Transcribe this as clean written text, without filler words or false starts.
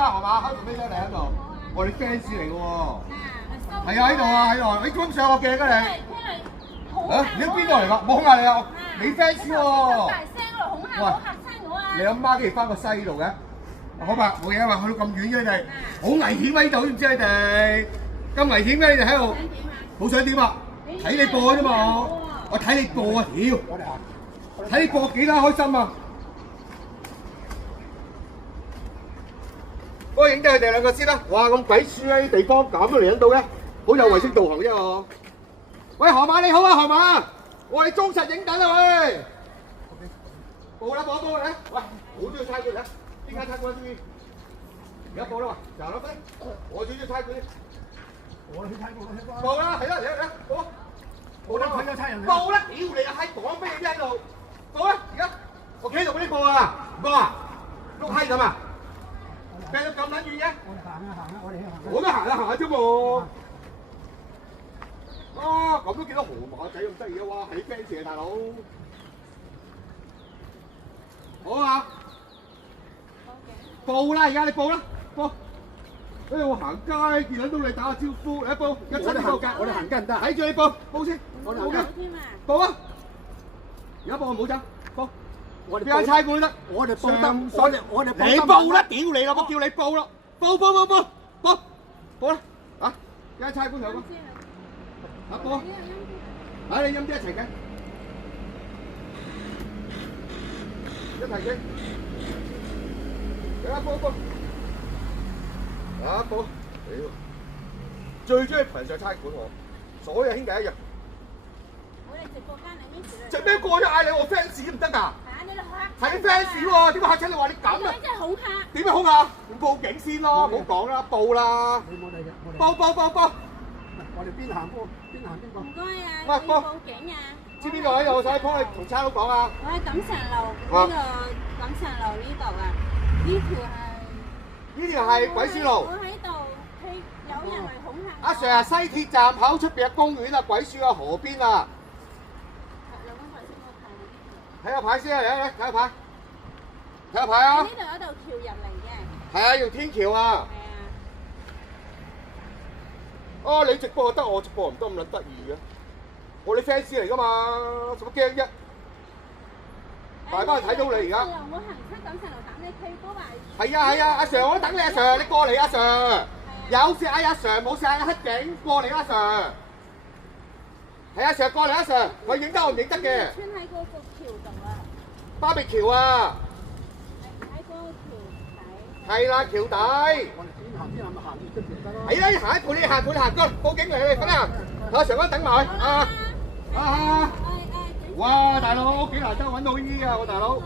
嘛，係嘛？開部飛車你喺度，我哋 fans 嚟嘅喎。係啊，喺度啊，喺度。你點上我鏡㗎你？啊，你喺邊度嚟㗎？冇恐嚇你啊！你 fans 喎。大聲喺度恐嚇我，嚇親我啊！你阿媽幾時翻個西度嘅？好吧，冇嘢啊嘛，去到咁遠嘅你哋，好危險啊！呢度知唔知你哋？咁危險嘅你哋喺度，好想點啊？睇你播啫嘛，我睇你播啊！屌，睇你播幾啦開心啊！我影低佢哋兩個先啦。哇，咁鬼鼠啊！啲地方咁都嚟到嘅，好有衛星導航啫喎。喂，河馬你好啊，河馬，我哋忠實影緊啊喂。報啦，報嚟，喂，好中意猜佢嚟，邊間猜佢中意？而家報啦嘛，就啦飛，我最中意猜佢。我去猜過，報啦，係啦，嚟報。報啦，睇咗猜人。報啦，屌你啊，閪講咩嘢喺度？報啦，而家我企喺度俾你報啊，唔報啊，碌閪咁啊！計到咁撚遠嘅？我哋行啊，我哋行啊。我都行下啫喎。啊，咁都見到河馬仔咁得意啊！哇，係 fans 啊，大佬。好啊！報啦，而家你報啦，報。我行街見到你打個招呼，你一報，一出報價，我哋行街唔得，睇住你報，報先，我哋行街。報啊！而家報唔好走，報。我哋邊間差館得？我哋報得，我哋你報啦，屌你啦！我叫你報啦，報啦，啊！邊間差館有個？啊報啊！啊你陰啲一齊嘅，一齊嘅，嚟啊報！啊報！屌，最中意群上差館我，所有兄弟一樣。我哋直播間裏面直咩過啫？嗌你我 fans 都唔得㗎。係 fans 喎，點解嚇親你話你咁啊？真係恐嚇！點樣恐嚇？報警先咯，唔好講啦，報啦！報！我哋邊行邊行邊個？唔該啊，喂，要報警啊！知邊度喺度？我想幫你同差佬講啊！我喺錦上路呢個錦上路呢度啊，呢條係鬼鼠路。我喺度，有人嚟恐嚇。阿 Sir 西鐵站口出邊嘅公園啊，鬼鼠啊，河邊啊！睇下牌先啊，嚟睇下牌，睇下牌啊！呢度有道橋入嚟嘅。係啊，用天橋啊！係啊。哦，你直播就得，我直播唔得咁撚得意嘅。我哋 fans 嚟㗎嘛，做乜驚啫？大班人睇到你而家。我行出錦上路等你，佢都話。係啊，阿 Sir 我都等你阿 Sir，你過嚟阿 Sir。有事嗌阿 Sir，冇事嗌黑警，過嚟阿 Sir。係阿 Sir 過嚟阿 Sir，佢影得我唔影得嘅。穿喺嗰個橋度啊！巴別橋啊！喺嗰個橋底。係啦，橋底。我哋邊行先行出橋得咯。係啊，行一步你行，報警嚟你，快啲行！阿 Sir 嗰等埋啊！哇，大佬幾難得揾到呢啲啊，我大佬。